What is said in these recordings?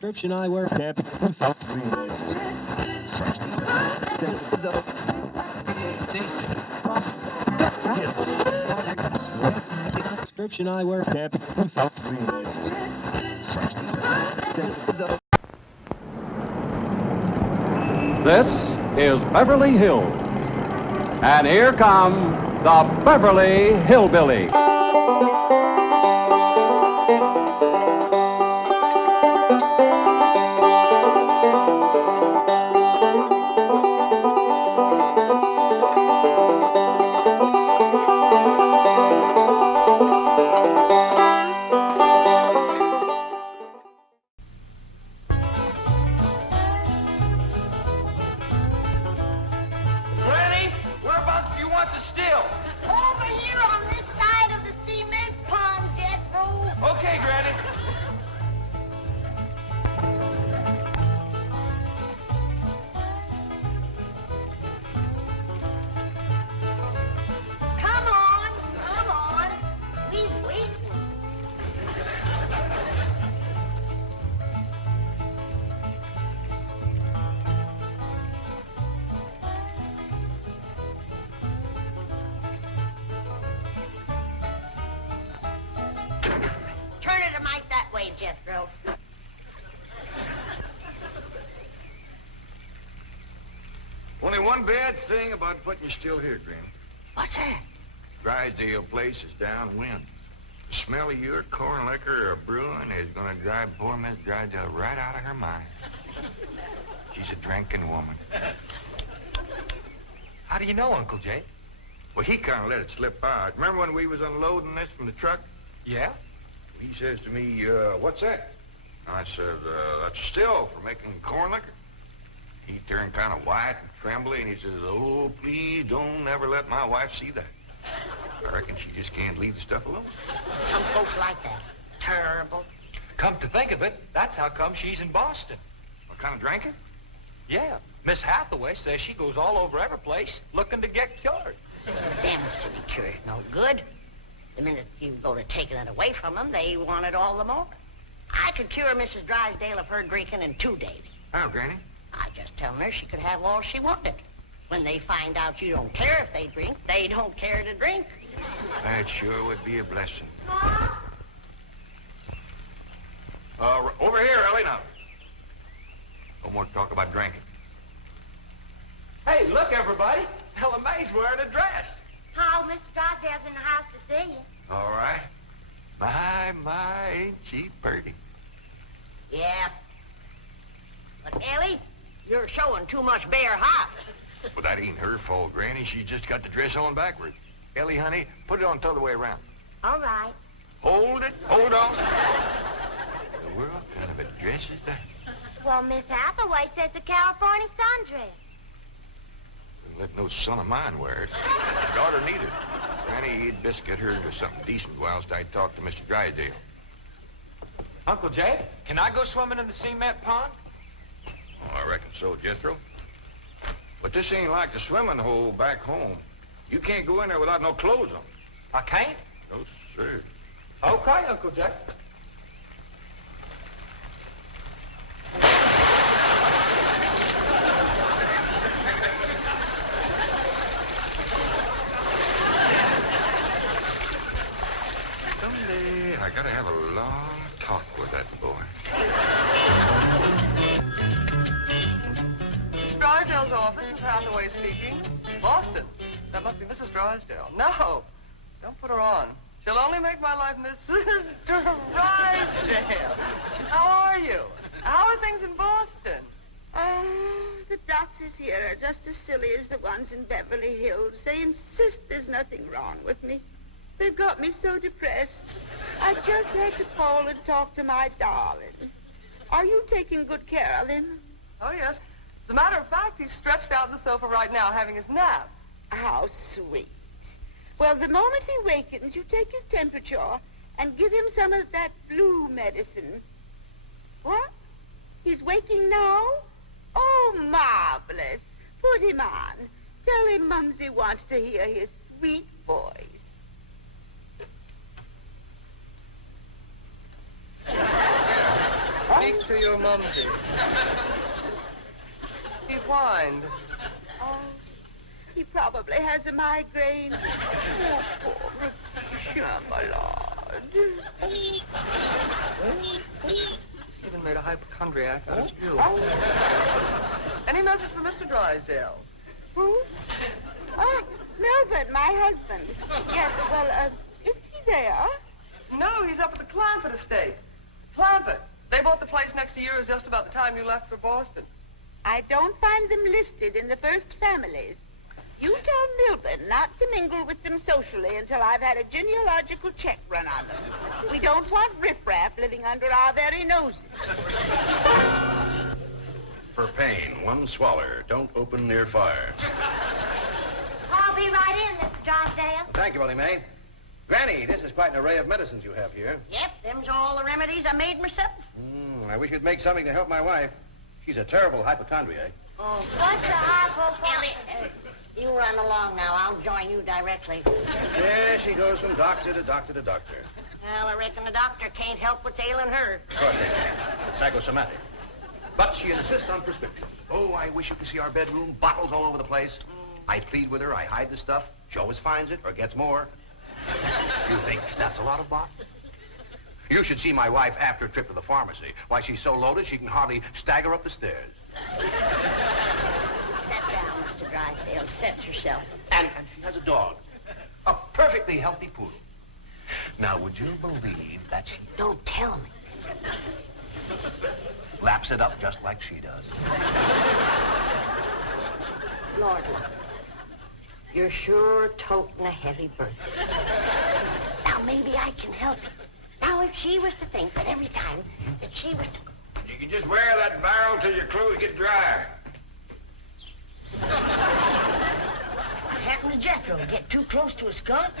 Prescription eyewear. Prescription eyewear. This is Beverly Hills. And here come the Beverly Hillbillies. Only one bad thing about putting you still here, Granny. What's that? Drysdale place is downwind. The smell of your corn liquor or brewing is going to drive poor Miss Drysdale right out of her mind. She's a drinking woman. How do you know, Uncle Jay? Well, he kind of let it slip out. Remember when we was unloading this from the truck? Yeah? He says to me, what's that? I said, that's a still for making corn liquor. He turned kind of white and trembly, and he says, oh, please don't ever let my wife see that. I reckon she just can't leave the stuff alone. Some folks like that. Terrible. Come to think of it, that's how come she's in Boston. What kind of drinking? Yeah. Miss Hathaway says she goes all over every place looking to get cured. Damn silly cure's no good. The minute you go to taking it away from them, they want it all the more. I could cure Mrs. Drysdale of her drinking in 2 days. How, Granny? I just tell her she could have all she wanted. When they find out you don't care if they drink, they don't care to drink. That sure would be a blessing. Over here, Ellie, now. No more talk about drinking. Hey, look, everybody. Ella Mae's wearing a dress. How, Mr. Drysdale's in the house to see you. All right. My, ain't she pretty? Yeah. But, Ellie, you're showing too much bare hop. Well, that ain't her fault, Granny. She just got the dress on backwards. Ellie, honey, put it on the other way around. All right. Hold it. Hold on. The world kind of a dress is that? Well, Miss Hathaway says a California sundress. Let no son of mine wear it. Daughter neither. Granny, you'd best get her into something decent whilst I talk to Mr. Drysdale. Uncle Jay, can I go swimming in the cement pond? Oh, I reckon so, Jethro. But this ain't like the swimming hole back home. You can't go in there without no clothes on. I can't? No, sir. Okay, Uncle Jay. Someday I gotta have a long talk with that boy. Drysdale's office, Miss Hathaway speaking. Boston. That must be Mrs. Drysdale. No, don't put her on. She'll only make my life Mrs. Drysdale. How are you? How are things in Boston? The doctors here are just as silly as the ones in Beverly Hills. They insist there's nothing wrong with me. They've got me so depressed. I just had to call and talk to my darling. Are you taking good care of him? Oh, yes. As a matter of fact, he's stretched out on the sofa right now having his nap. How sweet. Well, the moment he wakens, you take his temperature and give him some of that blue medicine. What? He's waking now? Oh, marvelous. Put him on. Tell him Mumsy wants to hear his sweet voice. Honey, Speak to your mumsy. He whined. Oh, he probably has a migraine. Oh, poor Rhodesia, my lord. Even made a hypochondriac out of you. Any message for Mr. Drysdale? Who? Oh, Melvin, my husband. Yes, well, isn't he there? No, he's up at the Clampett estate. Clampett. They bought the place next to yours just about the time you left for Boston. I don't find them listed in the first families. You tell Milburn not to mingle with them socially until I've had a genealogical check run on them. We don't want riffraff living under our very noses. For pain, one swaller. Don't open near fire. I'll be right in, Mr. Drysdale. Thank you, Willie Mae. Granny, this is quite an array of medicines you have here. Yep, them's all the remedies I made myself. I wish you'd make something to help my wife. She's a terrible hypochondriac. Oh, What's the hypochondria? Ellie, you run along now. I'll join you directly. Yeah, she goes from doctor to doctor to doctor. Well, I reckon the doctor can't help what's ailing her. Of course they can. It's psychosomatic. But she insists on prescriptions. Oh, I wish you could see our bedroom. Bottles all over the place. I plead with her. I hide the stuff. She always finds it or gets more. You think that's a lot of bottles? You should see my wife after a trip to the pharmacy. Why, she's so loaded she can hardly stagger up the stairs. Sit down, Mr. Drysdale. Set yourself. And she has a dog. A perfectly healthy poodle. Now, would you believe that she Don't tell me. laps it up just like she does? Lord, look. You're sure toting a heavy burden. Now, maybe I can help you. Now, if she was to think that every time that she was to... You can just wear that barrel till your clothes get dry. What happened to Jethro? Get too close to a skunk?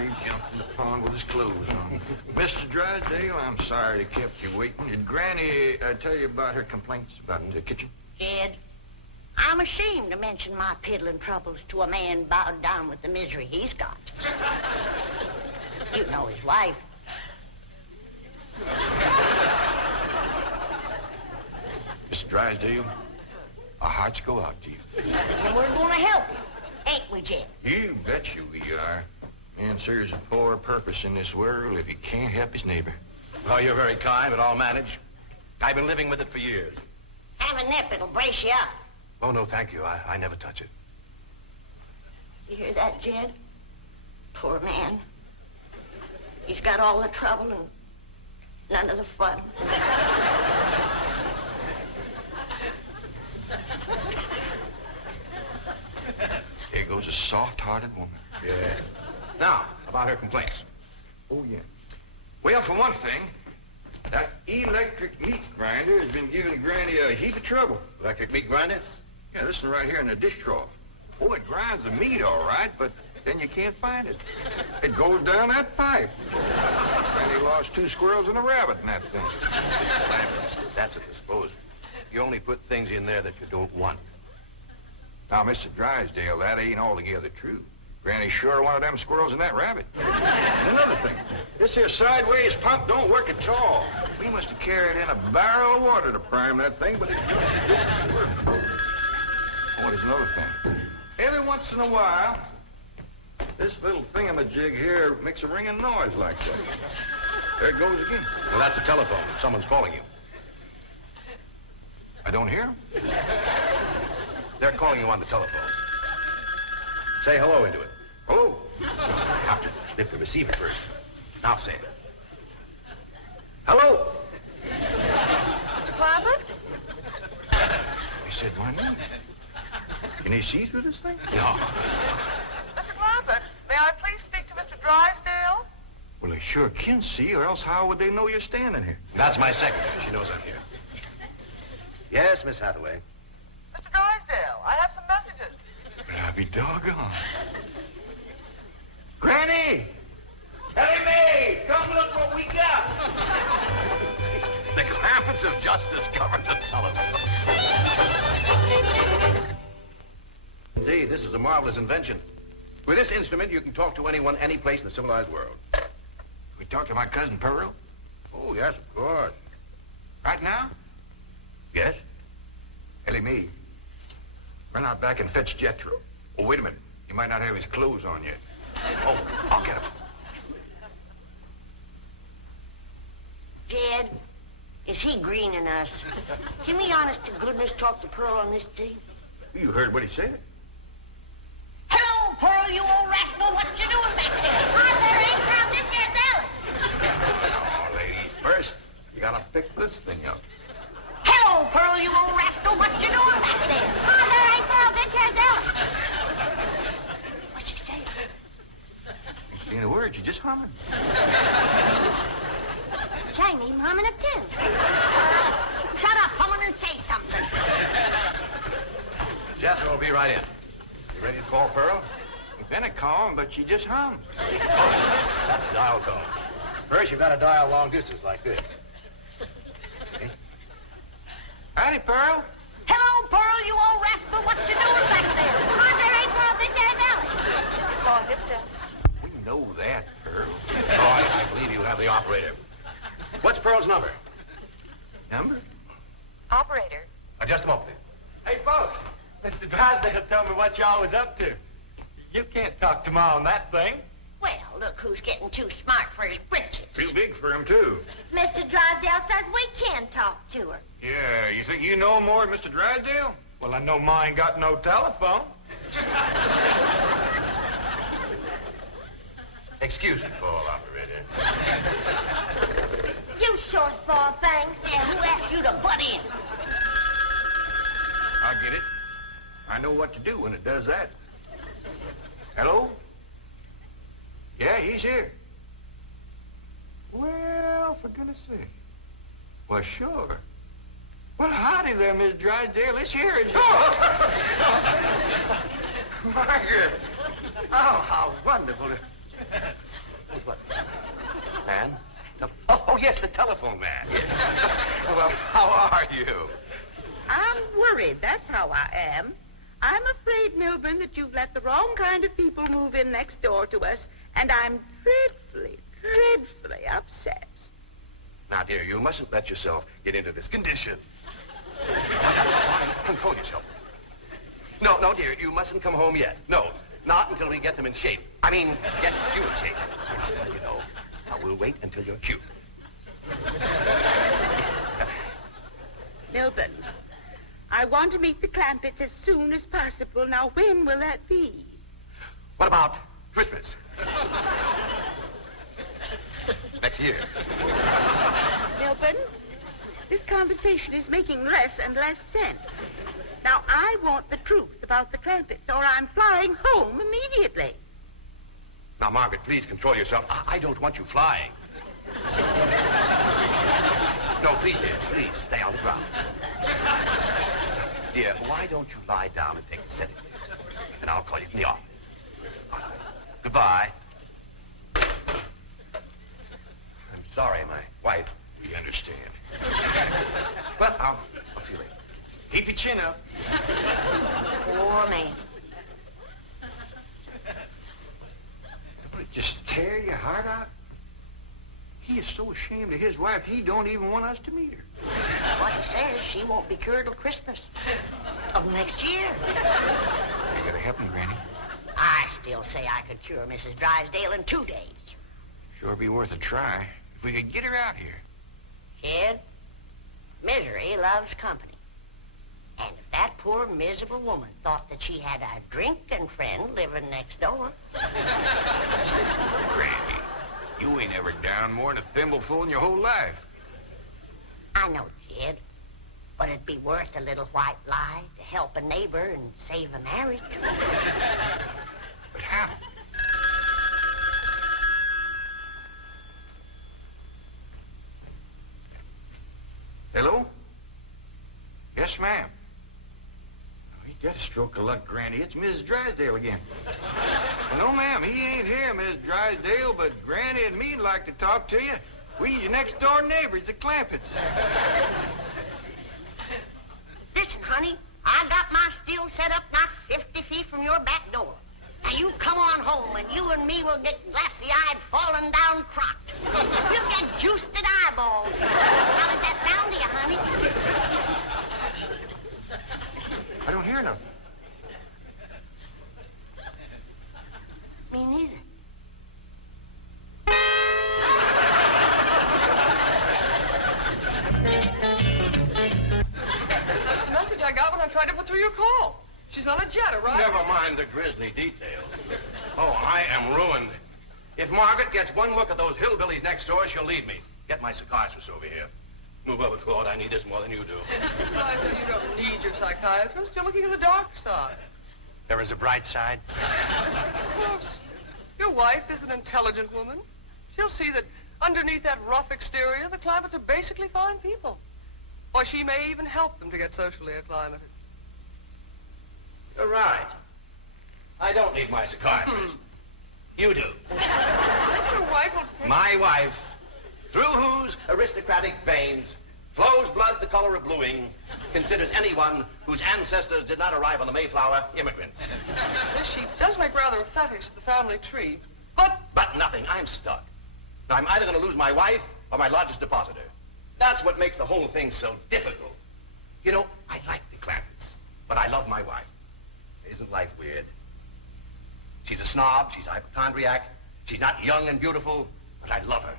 He jumped in the pond with his clothes on. Mr. Drysdale, I'm sorry to kept you waiting. Did Granny tell you about her complaints about the kitchen? Jed, I'm ashamed to mention my piddling troubles to a man bowed down with the misery he's got. You know his wife. Mr. Drysdale, our hearts go out to you. And we're going to help you, ain't we, Jed? You bet you we are. Man serves a poor purpose in this world if he can't help his neighbor. Oh, you're very kind, but I'll manage. I've been living with it for years. Have a nip, it'll brace you up. Oh, no, thank you. I never touch it. You hear that, Jed? Poor man. He's got all the trouble and none of the fun. Here goes a soft-hearted woman. Yeah. Now, about her complaints. Oh, yeah. Well, for one thing, that electric meat grinder has been giving Granny a heap of trouble. Electric meat grinder? Yeah, listen right here in the dish trough. Oh, it grinds the meat all right, but then you can't find it. It goes down that pipe. Granny lost 2 squirrels and a rabbit in that thing. That's a disposal. You only put things in there that you don't want. Now, Mr. Drysdale, that ain't altogether true. Granny sure wanted them squirrels and that rabbit. And another thing, this here sideways pump don't work at all. We must have carried in a barrel of water to prime that thing, but it didn't work. Oh, there's another thing. Every once in a while, this little thingamajig here makes a ringing noise like that. There it goes again. Well, that's the telephone. Someone's calling you. I don't hear him. They're calling you on the telephone. Say hello into it. Oh, You have to lift the receiver first. Now say it. hello. Mr. Clampett? He said, why not? Can he see through this thing? No. Mr. Clampett, may I please speak to Mr. Drysdale? Well, they sure can see, or else how would they know you're standing here? That's my secretary. She knows I'm here. Yes, Miss Hathaway. Mr. Drysdale, I have some messages. But I'll be doggone. Granny! Hey, me! Come look what we got! The Clampetts have just discovered the telephone. Indeed, this is a marvelous invention. With this instrument, you can talk to anyone, any place in the civilized world. We talked to my cousin Pearl. Oh, yes, of course. Right now? Yes? Ellie Mae. Run out back and fetch Jethro. Oh, wait a minute. He might not have his clothes on yet. Oh, I'll get him. Jed, is he greening us? Can we honest to goodness talk to Pearl on this thing? You heard what he said. Hello, Pearl, you old rascal. What you doing back there? Hi, there ain't crowd this here Dallas. Now, ladies, first, you gotta pick this thing up. Hello, Pearl, you old rascal. What you doing back there? Hi, there ain't crowd this here Dallas. What's she saying? Ain't saying a word, you're just humming. She ain't even humming a tune. Shut up, humming, and say something. Jethro will be right in. You ready to call Pearl? We've been a calm, but she just hums. That's the dial tone. First, you've got to dial long distance like this. Howdy, Pearl. Hello, Pearl, you old rascal. What you doing back there? Hi, there ain't crowd this here Dallas. This is long distance. We know that, Pearl. Oh, I believe you have the operator. What's Pearl's number? Number? Operator. Just a moment. Hey, folks, Mr. Drysdale told me what y'all was up to. You can't talk to Ma on that thing. Well, look who's getting too smart for his britches. Too big for him, too. Mr. Drysdale says we can talk to her. Yeah, you think you know more than Mr. Drysdale? Well, I know Ma ain't got no telephone. Excuse me, call operator. You sure spoil things. Yeah, who asked you to butt in? I'll get it. I know what to do when it does that. Hello? Yeah, he's here. Well, for goodness sake. Well, sure. Well, howdy there, Miss Drysdale. Let's hear it. Margaret! Oh, how wonderful. What? Man? Oh, yes, the telephone man. Yes. Well, how are you? I'm worried, that's how I am. I'm afraid, Milburn, that you've let the wrong kind of people move in next door to us, and I'm dreadfully upset. Now, dear, you mustn't let yourself get into this condition. Control yourself. No, dear, you mustn't come home yet. No, not until we get them in shape. I mean, get you in shape. You know, we'll wait until you're cute. Milburn, I want to meet the Clampetts as soon as possible. Now, when will that be? What about Christmas? Next year. Milburn, this conversation is making less and less sense. Now, I want the truth about the Clampetts, or I'm flying home immediately. Now, Margaret, please control yourself. I don't want you flying. No, please, dear, please, stay on the ground. Dear, why don't you lie down and take a sedative? And I'll call you from the office. Goodbye. I'm sorry, my wife. We understand. Well, I'll see you later. Keep your chin up. Poor man. Would it just tear your heart out? He is so ashamed of his wife, he don't even want us to meet her. What he says, she won't be cured till Christmas of next year. You gotta help me, Granny. I still say I could cure Mrs. Drysdale in 2 days. Sure be worth a try. If we could get her out here. Kid, misery loves company. And if that poor, miserable woman thought that she had a drinking friend living next door... Granny, you ain't ever down more than a thimbleful in your whole life. I know, kid, but it'd be worth a little white lie to help a neighbor and save a marriage. But how? Hello? Yes, ma'am. Oh, ain't that a stroke of luck, Granny? It's Mrs. Drysdale again. Well, no, ma'am, he ain't here, Miss Drysdale, but Granny and me'd like to talk to you. We your next-door neighbors, the Clampetts. Listen, honey, I got my still set up not 50 feet from your back door. Now, you come on home, and you and me will get glassy-eyed, falling down crocked. We'll get juiced at eyeballs. How did that sound to you, honey? answer your call. She's on a jet, right? Never mind the grisly details. Oh, I am ruined. If Margaret gets one look at those hillbillies next door, she'll leave me. Get my psychiatrist over here. Move over, Claude. I need this more than you do. I know you don't need your psychiatrist. You're looking at the dark side. There is a bright side. Of course. Your wife is an intelligent woman. She'll see that underneath that rough exterior, the Clampetts are basically fine people. Or she may even help them to get socially acclimated. You're right. I don't need my psychiatrist. You do. Your wife will take... My wife, through whose aristocratic veins flows blood the color of bluing, considers anyone whose ancestors did not arrive on the Mayflower immigrants. Yes, she does make rather a fetish of the family tree, but... But nothing. I'm stuck. Now, I'm either going to lose my wife or my largest depositor. That's what makes the whole thing so difficult. You know, I like the Clampetts, but I love my wife. Isn't life weird? She's a snob, she's a hypochondriac, she's not young and beautiful, but I love her.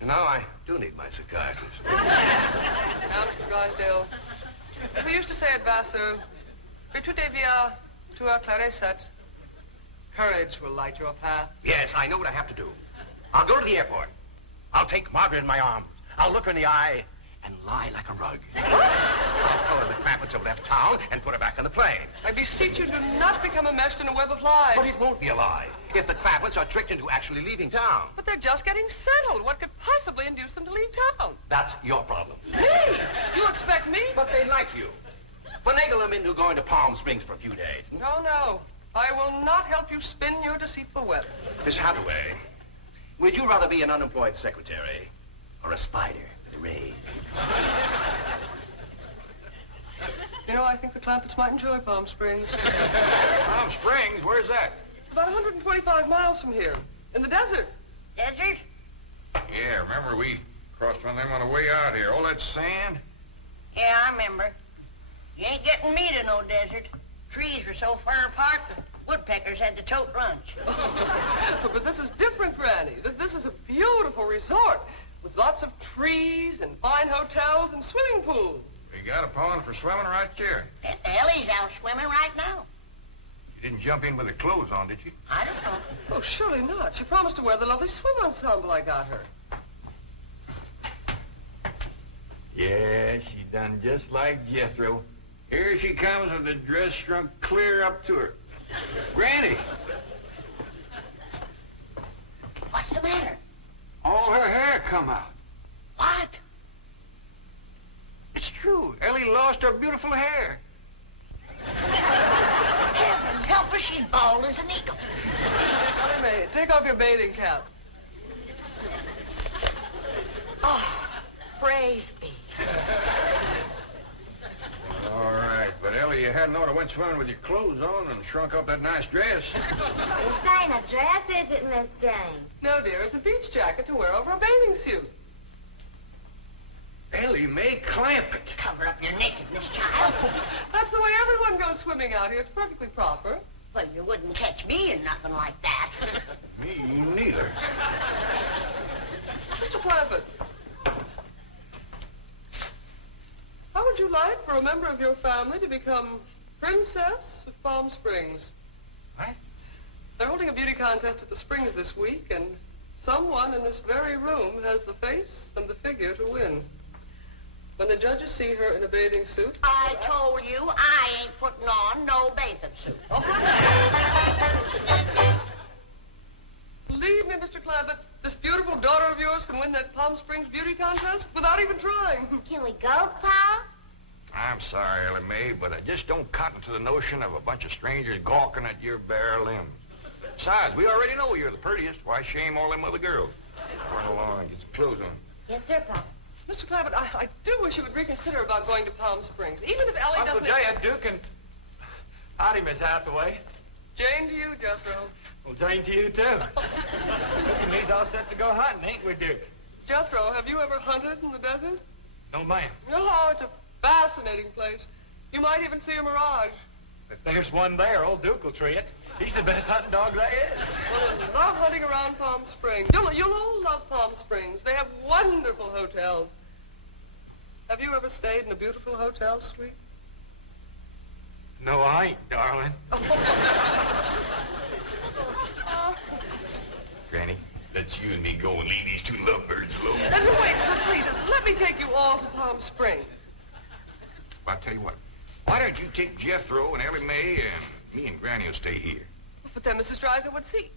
And now I do need my psychiatrist. Now, Mr. Drysdale, as we used to say at Vassar, que tout devient tout éclaircit. Courage will light your path. Yes, I know what I have to do. I'll go to the airport. I'll take Margaret in my arms. I'll look her in the eye and lie like a rug. I'll tell her the Clampetts have left town and put her back on the plane. I beseech you, do not become enmeshed in a web of lies. But it won't be a lie if the Clampetts are tricked into actually leaving town. But they're just getting settled. What could possibly induce them to leave town? That's your problem. Me? You expect me? But they like you. Finagle them into going to Palm Springs for a few days. No, no. I will not help you spin your deceitful web. Miss Hathaway, would you rather be an unemployed secretary or a spider with a raid? You know, I think the Clampetts might enjoy Palm Springs. Palm Springs? Where's that? It's about 125 miles from here. In the desert. Desert? Yeah, remember we crossed one of them on the way out here. All that sand? Yeah, I remember. You ain't getting me to no desert. Trees were so far apart, the woodpeckers had to tote lunch. But this is different, Granny. This is a beautiful resort with lots of trees and fine hotels and swimming pools. We got a pond for swimming right there. Ellie's out swimming right now. You didn't jump in with her clothes on, did you? I don't know. Oh, surely not. She promised to wear the lovely swim ensemble I got her. Yeah, she done just like Jethro. Here she comes with the dress shrunk clear up to her. Granny! What's the matter? All her hair come out. What? It's true. Ellie lost her beautiful hair. Heaven help her, she's bald as an eagle. Wait a minute. Take off your bathing cap. Oh, praise be. All right, but Ellie, you hadn't ought to went swimming with your clothes on and shrunk up that nice dress. This ain't a dress, is it, Miss Jane? No, dear, it's a beach jacket to wear over a bathing suit. Ellie Mae Clampett. Cover up your nakedness, child. That's the way everyone goes swimming out here. It's perfectly proper. Well, you wouldn't catch me in nothing like that. Me neither. Mr. Clampett, how would you like for a member of your family to become Princess of Palm Springs? What? They're holding a beauty contest at the Springs this week, and someone in this very room has the face and the figure to win. When the judges see her in a bathing suit... I told you I ain't putting on no bathing suit. Believe me, Mr. Clampett, this beautiful daughter of yours can win that Palm Springs beauty contest without even trying. Can we go, Pa? I'm sorry, Ellie Mae, but I just don't cotton to the notion of a bunch of strangers gawking at your bare limbs. Besides, we already know you're the prettiest. Why shame all them other girls? Run along and get some clothes on. Yes, sir, Pa. Mr. Clampett, I do wish you would reconsider about going to Palm Springs, even if Ellie Uncle doesn't... Jed, Duke, and... Howdy, Miss Hathaway. Jane to you, Jethro. Well, Jane to you, too. Duke and me's all set to go hunting, ain't we, Duke? Jethro, have you ever hunted in the desert? No, ma'am. No, it's a fascinating place. You might even see a mirage. If there's one there, old Duke will tree it. He's the best hunting dog there is. Well, I love hunting around Palm Springs. You'll all love Palm Springs. They have wonderful hotels. Have you ever stayed in a beautiful hotel suite? No, I ain't, darling. Granny, let's you and me go and leave these two lovebirds alone. Wait, please, let me take you all to Palm Springs. I'll tell you what. Why don't you take Jethro and Ellie Mae and me and Granny will stay here? But then Mrs. Drysdale would see.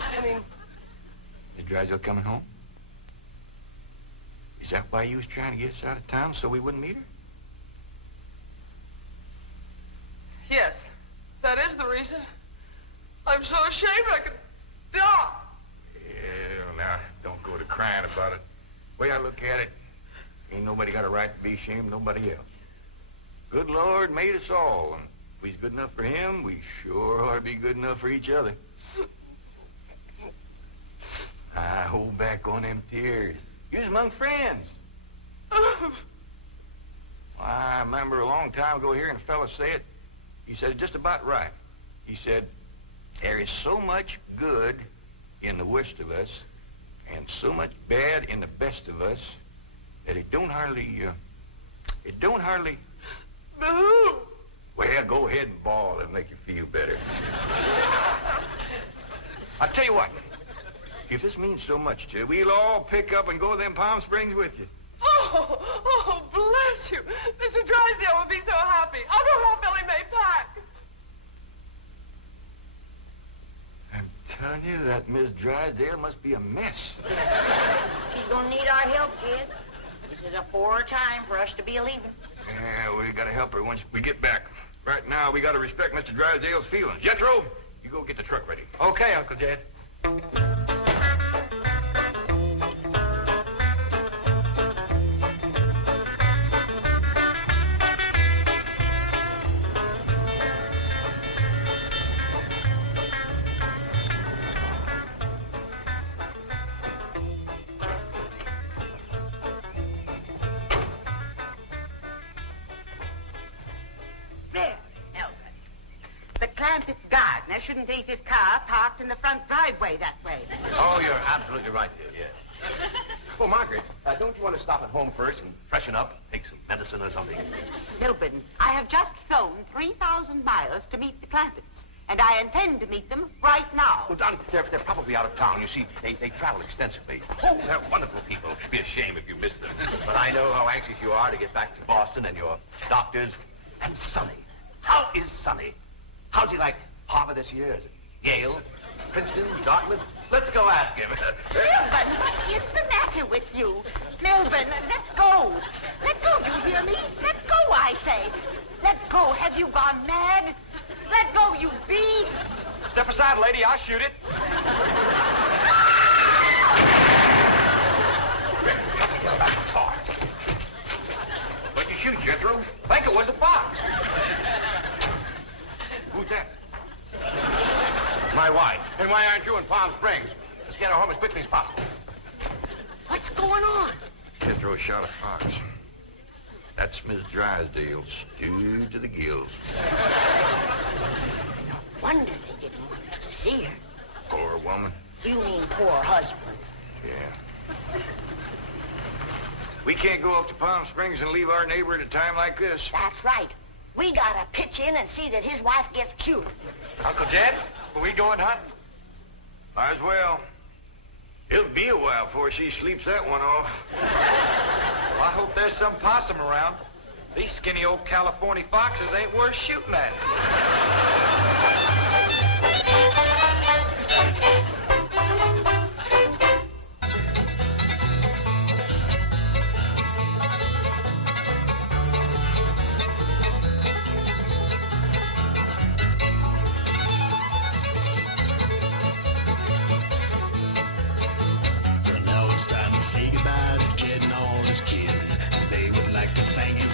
I mean... Is Drysdale coming home? Is that why you was trying to get us out of town so we wouldn't meet her? Yes, that is the reason. I'm so ashamed I could die. Yeah, now, don't go to crying about it. The way I look at it, ain't nobody got a right to be ashamed of nobody else. Good Lord made us all, and if we's good enough for him, we sure ought to be good enough for each other. I hold back on them tears. You's among friends. I remember a long time ago hearing a fella say it. He said it just about right. He said, there is so much good in the worst of us and so much bad in the best of us that it don't hardly... Boo! Well, go ahead and bawl. It'll make you feel better. I'll tell you what. If this means so much to you, we'll all pick up and go to them Palm Springs with you. Oh, bless you. Mr. Drysdale would be so happy. I'll go help Ellie Mae pack. I'm telling you, that Miss Drysdale must be a mess. She's gonna need our help, kid. This is a poor time for us to be leaving. Yeah, we gotta help her once we get back. Right now, we gotta respect Mr. Drysdale's feelings. Jethro, you go get the truck ready. Okay, Uncle Jed. There, Elwood. The Clampetts gardener shouldn't leave his car parked in the front driveway that way. Oh, you're absolutely right, dear, yes. Well, Margaret, don't you want to stop at home first and freshen up, take some medicine or something? Milburn, I have just flown 3,000 miles to meet the Clampetts, and I intend to meet them right now. Well, Donnie, they're probably out of town. You see, they travel extensively. Oh, they're wonderful people. It'd be a shame if you missed them. But I know how anxious you are to get back to Boston and your doctors. And Sonny. How is Sonny? How's he like Harvard this year? Is it Yale? Princeton? Dartmouth? Let's go ask him. Milburn, what is the matter with you? Milburn, let go. Let go, you hear me? Let go, I say. Let go. Have you gone mad? Let go, you beast. Step aside, lady. I'll shoot it. What'd you shoot, Jethro? I think it was a fox. Who's that? My wife. And why aren't you in Palm Springs? Let's get her home as quickly as possible. What's going on? Jethro shot a fox. That's Miss Drysdale, stewed to the gills. No wonder they didn't want us to see her. Poor woman. You mean poor husband. Yeah. We can't go up to Palm Springs and leave our neighbor at a time like this. That's right. We gotta pitch in and see that his wife gets cute. Uncle Jed, are we going hunting? Might as well. It'll be a while before she sleeps that one off. Well, I hope there's some possum around. These skinny old California foxes ain't worth shooting at.